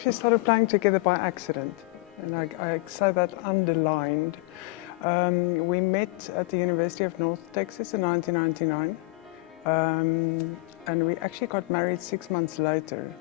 actually started playing together by accident, and I say that underlined. We met at the University of North Texas in 1999, and we actually got married 6 months later.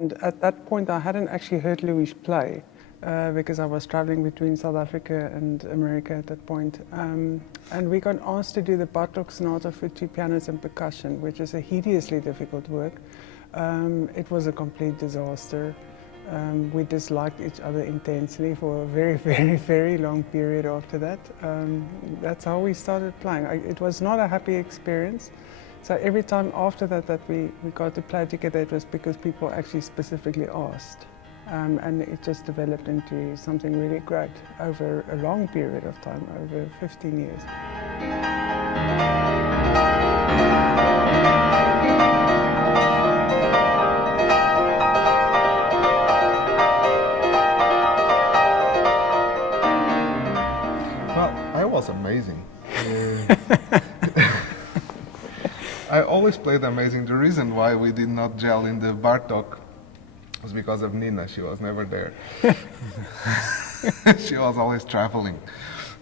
And at that point, I hadn't actually heard Louis play because I was traveling between South Africa and America at that point. And we got asked to do the Bartok Sonata for 2 pianos and percussion, which is a hideously difficult work. It was a complete disaster. We disliked each other intensely for a very, very, very long period after that. That's how we started playing. It was not a happy experience. So every time after that we got to play together, it was because people actually specifically asked. And it just developed into something really great over a long period of time, over 15 years. Well, I was amazing. I always played amazing. The reason why we did not gel in the Bartok was because of Nina. She was never there. She was always traveling.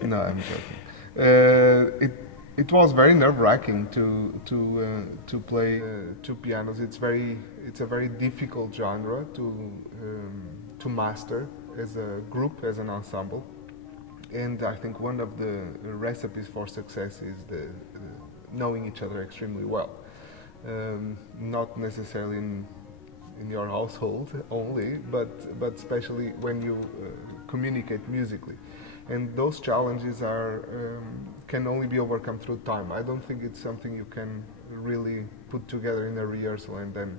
No, I'm joking. It was very nerve-wracking to play 2 pianos. It's a very difficult genre to master as a group, as an ensemble. And I think one of the recipes for success is knowing each other extremely well. Not necessarily in your household only, but especially when you communicate musically. And those challenges can only be overcome through time. I don't think it's something you can really put together in a rehearsal and then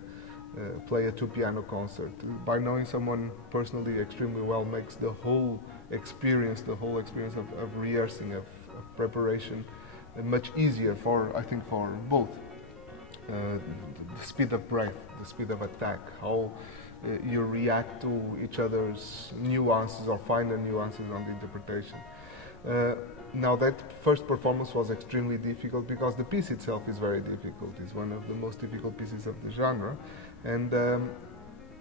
play a 2 piano concert. By knowing someone personally extremely well makes the whole experience of rehearsing, of preparation, much easier I think for both. The speed of breath, the speed of attack, how you react to each other's nuances or find the nuances on the interpretation. Now that first performance was extremely difficult because the piece itself is very difficult. It's one of the most difficult pieces of the genre, and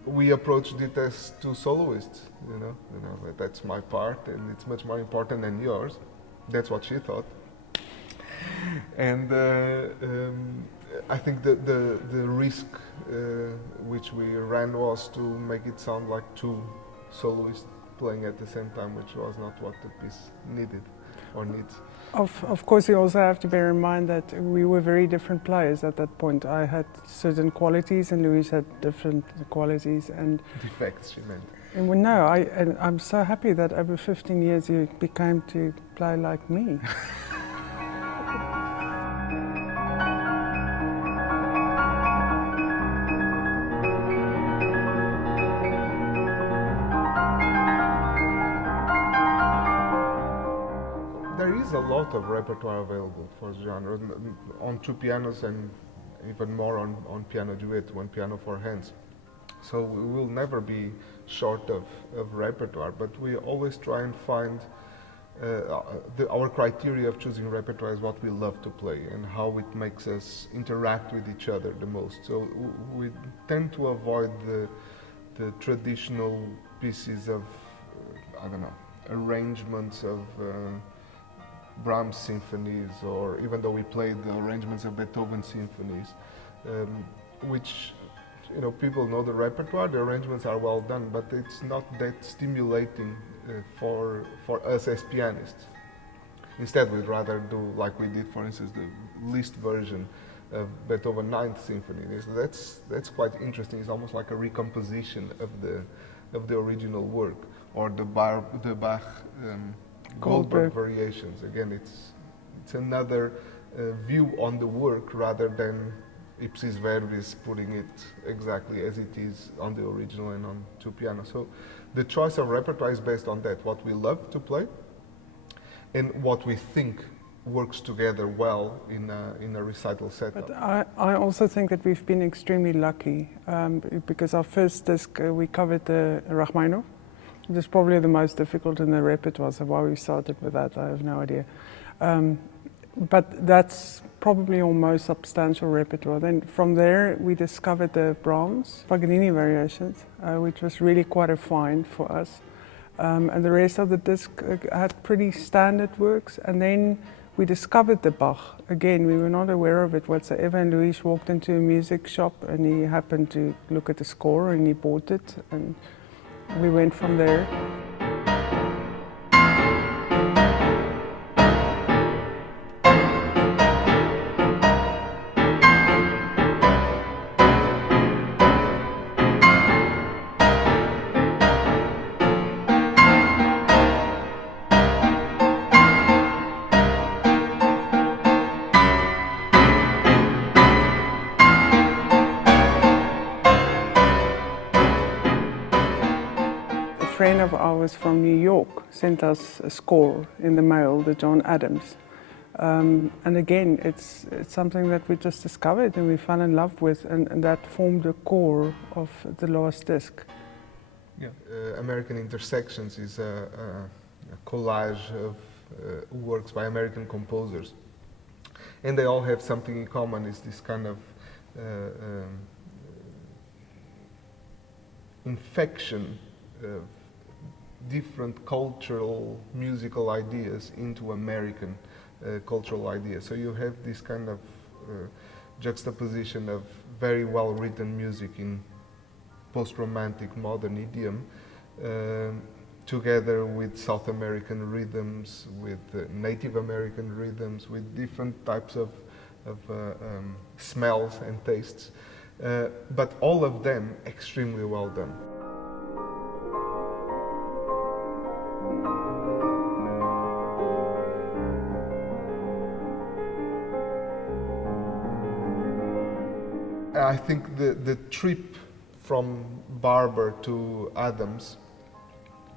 we approached it as 2 soloists. You know, that's my part, and it's much more important than yours. That's what she thought. And I think the risk which we ran was to make it sound like 2 soloists playing at the same time, which was not what the piece needed or needs. Of course, you also have to bear in mind that we were very different players at that point. I had certain qualities and Louis had different qualities and defects, she meant. And no, I'm so happy that over 15 years you became to play like me. There is a lot of repertoire available for genre on 2 pianos and even more on piano duet, 1 piano, 4 hands. So we will never be short of repertoire, but we always try and find our criteria of choosing repertoire is what we love to play and how it makes us interact with each other the most. So we tend to avoid the traditional pieces of, I don't know, arrangements of Brahms symphonies, or even though we played the arrangements of Beethoven symphonies, which, you know, people know the repertoire, the arrangements are well done, but it's not that stimulating for us as pianists. Instead, we'd rather do, like we did, for instance, the Liszt version of Beethoven 9th Symphony. That's quite interesting. It's almost like a recomposition of the original work, or the Bach Goldberg variations. Again, it's another view on the work rather than ipsis verbis putting it exactly as it is on the original and on 2 piano. So the choice of repertoire is based on that, what we love to play, and what we think works together well in a recital setup. But I also think that we've been extremely lucky because our first disc we covered the Rachmaninoff. It was probably the most difficult in the repertoire, so why we started with that, I have no idea. But that's probably our most substantial repertoire. Then from there we discovered the Brahms, Paganini variations, which was really quite a find for us. And the rest of the disc had pretty standard works. And then we discovered the Bach. Again, we were not aware of it whatsoever. And Luis walked into a music shop and he happened to look at the score and he bought it. And we went from there. A friend of ours from New York sent us a score in the mail, the John Adams. And again, it's something that we just discovered and we fell in love with, and that formed the core of the last disc. Yeah. American Intersections is a collage of works by American composers. And they all have something in common, is this kind of infection of different cultural musical ideas into American cultural ideas. So you have this kind of juxtaposition of very well written music in post-romantic modern idiom together with South American rhythms, with Native American rhythms, with different types of smells and tastes, but all of them extremely well done. I think the trip from Barber to Adams,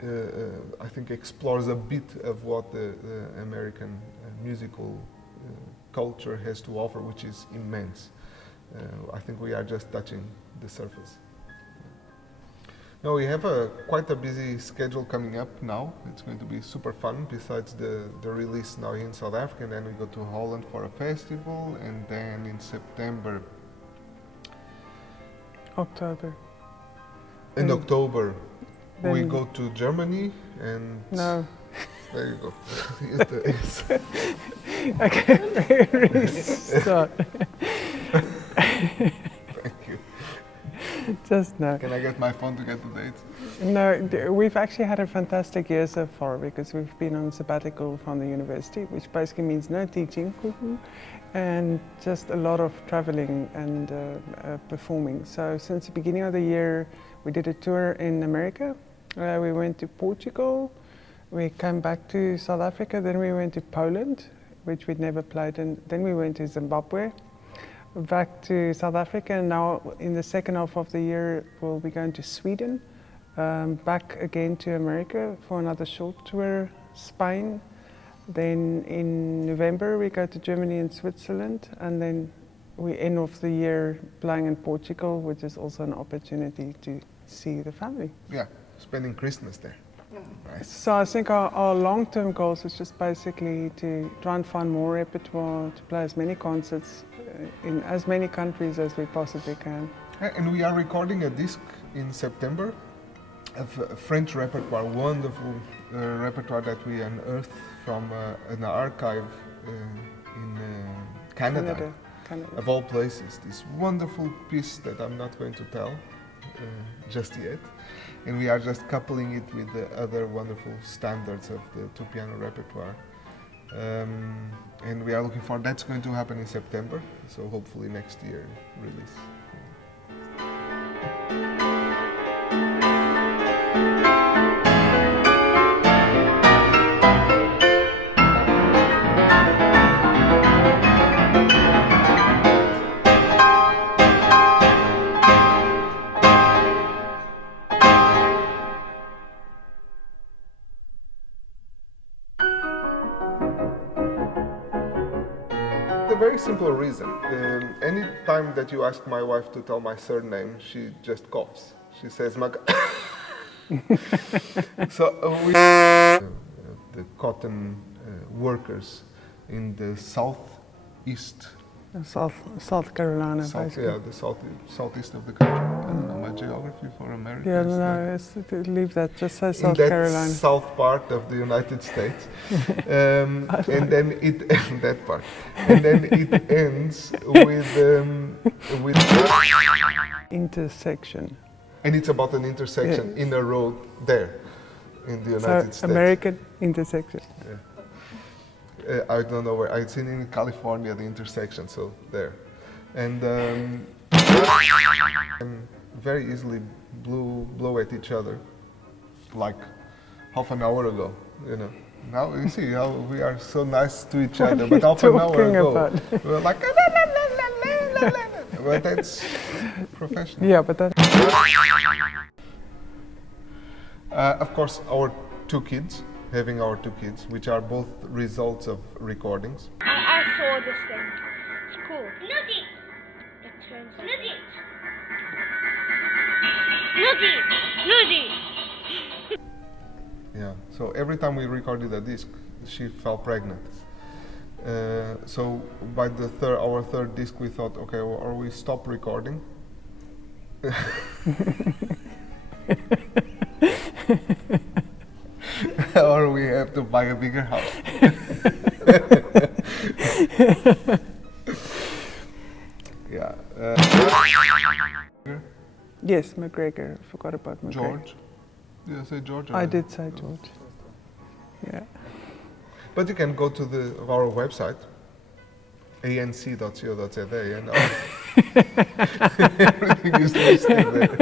I think explores a bit of what the American musical culture has to offer, which is immense. I think we are just touching the surface. No, we have quite a busy schedule coming up now. It's going to be super fun, besides the release now in South Africa, and then we go to Holland for a festival, and then in September, October. in October, then we go to Germany, and No. there you go. I can't really start. Thank you. Just no. Can I get my phone to get the date? No, we've actually had a fantastic year so far because we've been on sabbatical from the university, which basically means no teaching, and just a lot of traveling and performing. So since the beginning of the year, we did a tour in America. We went to Portugal, we came back to South Africa, then we went to Poland, which we'd never played in. Then we went to Zimbabwe, back to South Africa, and now in the second half of the year, we'll be going to Sweden, back again to America for another short tour, Spain. Then in November, we go to Germany and Switzerland, and then we end off the year playing in Portugal, which is also an opportunity to see the family. Yeah, spending Christmas there. Right. So I think our long-term goals is just basically to try and find more repertoire, to play as many concerts in as many countries as we possibly can. And we are recording a disc in September of French repertoire, wonderful repertoire that we unearthed from an archive in Canada, of all places. This wonderful piece that I'm not going to tell just yet. And we are just coupling it with the other wonderful standards of the two-piano repertoire. And we are looking for that's going to happen in September, so hopefully next year release. very simple reason. Any time that you ask my wife to tell my surname, she just coughs. She says, So we the cotton workers in the southeast. South Carolina, South, basically. the southeast of the country. I don't know my geography for America. Yeah, is no, leave that. Just say in South that Carolina. south part of the United States, and then it that part, and then it ends with Intersection. and it's about an intersection in a road there in the United So States. American intersection. I don't know where. It's in California, the intersection. So there, and very easily blow at each other, like half an hour ago. You know. Now you see how we are so nice to each other, but half an hour ago we were like, but that's professional. Yeah, but that. Of course, our two kids. Having our two kids, which are both results of recordings. I saw this thing. It's cool. Nutty. It turns like Nutty. Nutty. Yeah. So every time we recorded a disc, she fell pregnant. So by our third disc, we thought, okay, well, or we stop recording. Or we have to buy a bigger house. Yeah. Yes, McGregor. I forgot about McGregor. George. Did I say George? I did say George. Yeah. But you can go to our website, anc.co.za, and everything is listed there.